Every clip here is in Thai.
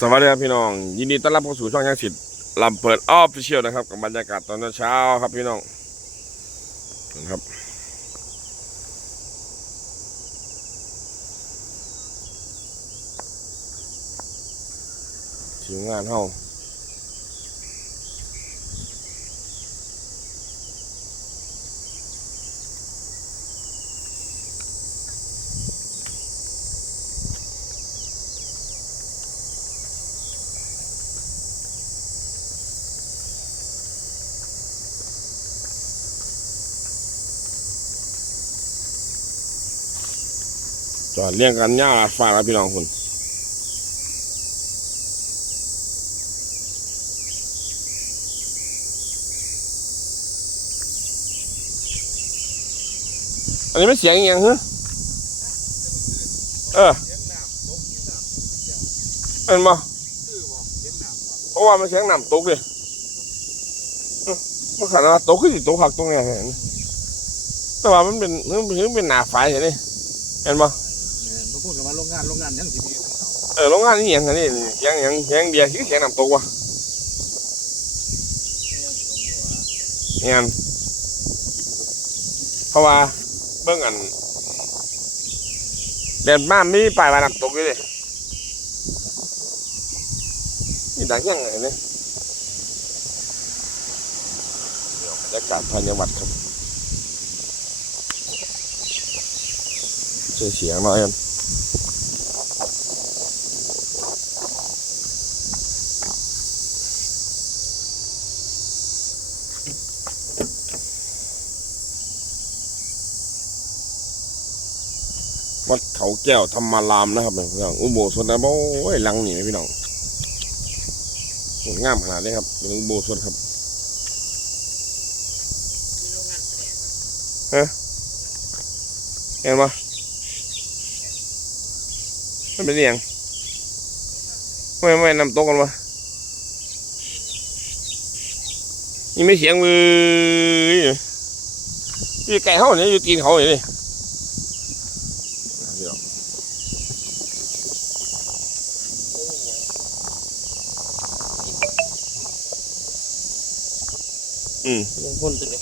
สวัสดีครับพี่น้อง ยินดีต้อนรับเข้าสู่ช่องยังสิทธิ์ลำเปิดออฟฟิเชียลนะครับ กับบรรยากาศตอนเช้าครับพี่น้องนะครับทีมงานเฮา จอดเรียงกันย่าฝากแล้วพี่น้องคุณอันนี้ไม่เสียงย่างฮะเออเอ็นบ่เพราะว่ามันเสียงน้ำตกเลยเออมันขนาดตกขึ้นสิตกหักตรงนี้เห็นแต่ว่ามันเป็นมันเป็นมันเป็นหนาไฟเห็นไหมเห็นบ่เนี่ยม พูดกันว่าโรงงานโรงงานยังสิมีเออโรงงานนี่ย่างอันนี้เสียงย่างเสียงเบียร์คือเสียงน้ำตกวะเนี่ยเพราะว่าเบื้องอันเดินบ้านไม่มีป้ายว่าน้ำตกอยู่เลยนี่ดังยังไงเนี่ยบรรยากาศภายในวัดครับเสียงหน่อยกัน วัดเขาแก้วธรรมารามนะครับพี่น้องอุโบสถนะโอ้ยหลังนี่นะพี่น้องสวยงามขนาดนี้ครับเป็นอุโบสถครับฮะเห็นปะมันเป็นย่างไม่ไม่นำโต๊ะกันวะนี่ไม่เสียงมืออยู่ไก่เขาเนี่ยอยู่ตีนเขาอย่างนี้ เดี๋ยวอืมยังพ่นตัวนี้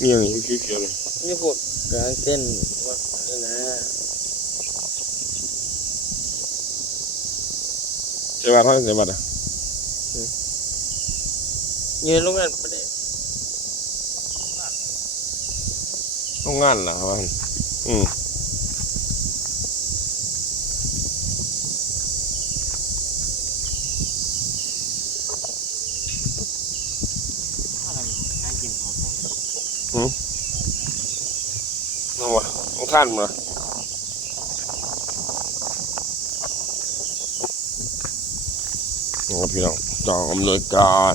นี่ยังอยู่เขียวๆเลยนี่พวกกลางเต้นว่านี่นะเจ้าบ้านเขาเจ้าบ้านอะยืนโรงงานประเดี๋ยว โรงงานล่ะครับอืมให้กินของน้องวะต้องท่านมาโอ้พี่น้องจองอำนวยการ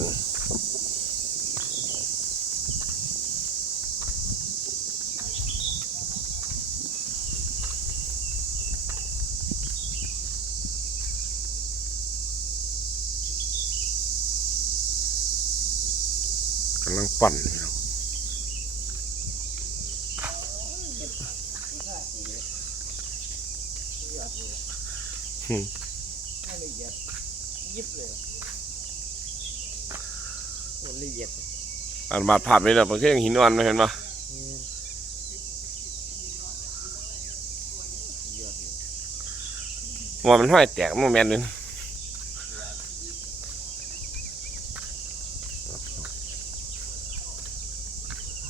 กำลังปั่นพี่น้องให้ละเอียดยิบเลยมันละเอียดอ่านบาดผ่านไปแล้วบางทียังหินอ่อนมาเห็นปะว่ามันห้อยแตกมันแมนเลย กายมันจบนี่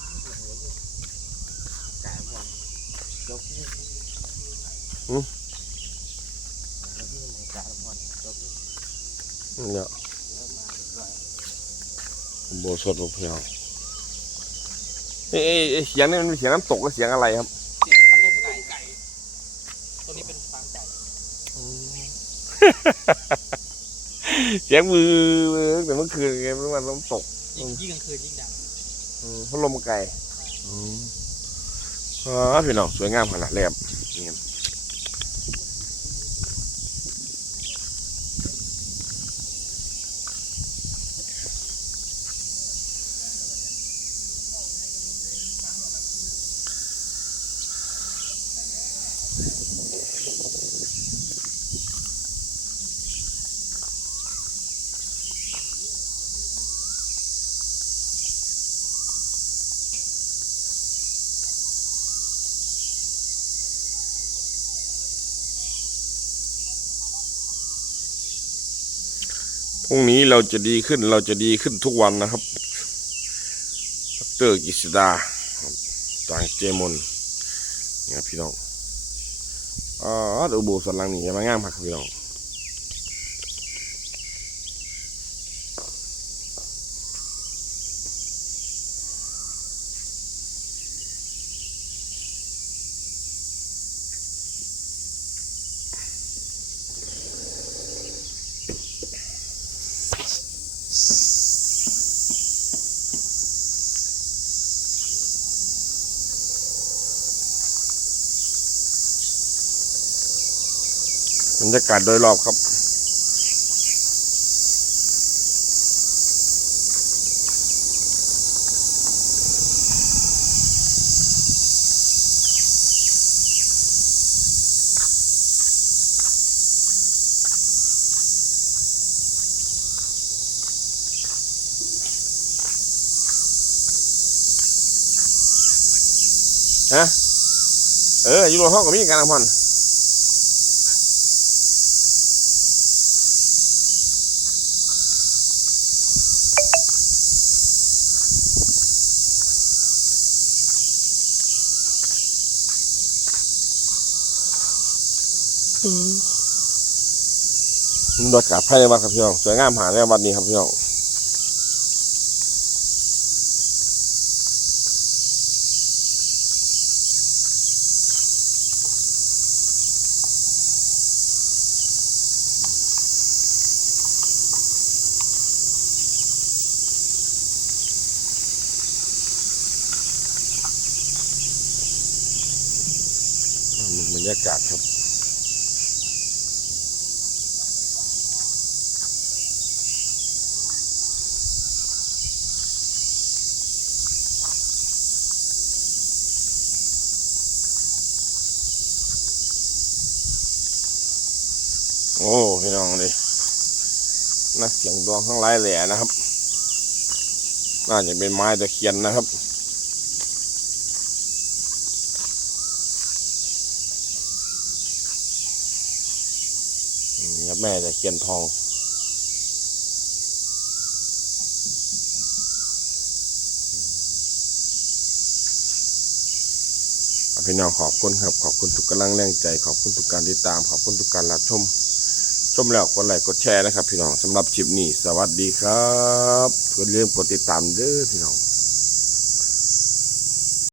อืม แล้วที่มันกายมันจบ เนี่ยแล้วมาเรียบร้อยโบสถ์เพียวเอ้ยเอ้ยเอ้ยเสียงนี่มันเป็นเสียงน้ำตกหรือเสียงอะไรครับ เสียงพัดลมไก่ไก่ ตัวนี้เป็นฟาร์มไก่เสียงมือแต่เมื่อคืนไงมันมันน้ำตกยิ่งยิ่งกลางคืนยิ่งดังอืมพัดลมไก่อ๋อ พี่น้องสวยงามขนาดเลยครับนี่ พรุ่งนี้เราจะดีขึ้นเราจะดีขึ้นทุกวันนะครับดอกเตอร์กิษดาจางเจมอนเนี่ยพี่น้องอ๋อดูโบสถหลังนี่ยังมางามครับพี่น้อง บรรยากาศโดยรอบครับฮะเอออยู่รถห้องกับมีการทำพัน รถกับภายในวัดครับพี่น้องสวยงามหาในวัดนี้ครับพี่น้องบรรยากาศครับ โอ้พี่น้องดินักเสียงดวงทั้งหลายแหล่นะครับ น่าจะเป็นไม้ตะเคียนนะครับนี่ครับแม่ตะเคียนทองพี่น้องขอบคุณครับ ขอบคุณทุกกำลังแรงใจ ขอบคุณทุกการติดตาม ขอบคุณทุกการรับชม ชมแล้วกดไลค์กดแชร์นะครับพี่น้องสำหรับคลิปนี้ สวัสดีครับอย่าลืมกดติดตามเด้อพี่น้อง